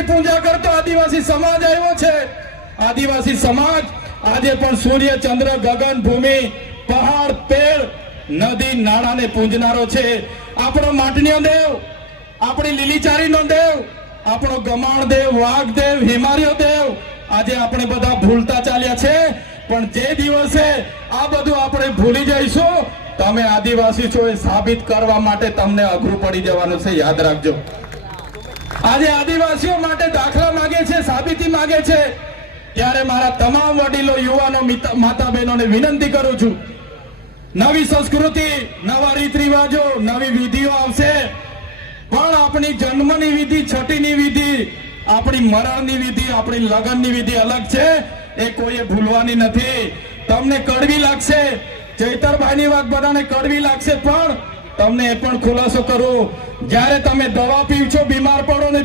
દેવની પૂજા કરતો આદિવાસી સમાજ આવ્યો છે. આદિવાસી સમાજ આજે પણ સૂર્ય, ચંદ્ર, ગગન, ભૂમિ, પહાડ, પેડ, નદી, નાળાને પૂંજનારો છે. આપણો માટનીય દેવ, આપણી લીલીચારીનો દેવ, આપણો ગમાણ દેવ, વાઘ દેવ હિમાલય દેવ, આજે આપણે બધા ભૂલતા ચાલ્યા છે. પણ જે દિવસે આ બધું આપણે ભૂલી જઈશું, તમે આદિવાસી છો એ સાબિત કરવા માટે તમને અઘરું પડી જવાનું છે. યાદ રાખજો. આજે આદિવાસીઓ માટે દાખલા માંગે છે, સાબિતી માંગે છે. ત્યારે મારા તમામ વડીલો, યુવાનો, માતા બહેનોને વિનંતી કરું છું. નવી સંસ્કૃતિ, નવા રીત રિવાજો નવી વિધિઓ આવશે. પણ આપણી જન્મની વિધિ છઠ્ઠીની વિધિ, આપણી મરણની વિધિ, આપણી લગ્નની વિધિ અલગ છે. એ કોઈએ ભૂલવાની નથી. તમને કડવી લાગશે. ચૈતરભાઈની વાત બધાને કડવી લાગશે, પણ તમને એ પણ ખુલાસો કરું. જ્યારે તમે દવા પીવ છો બીમાર પડો ને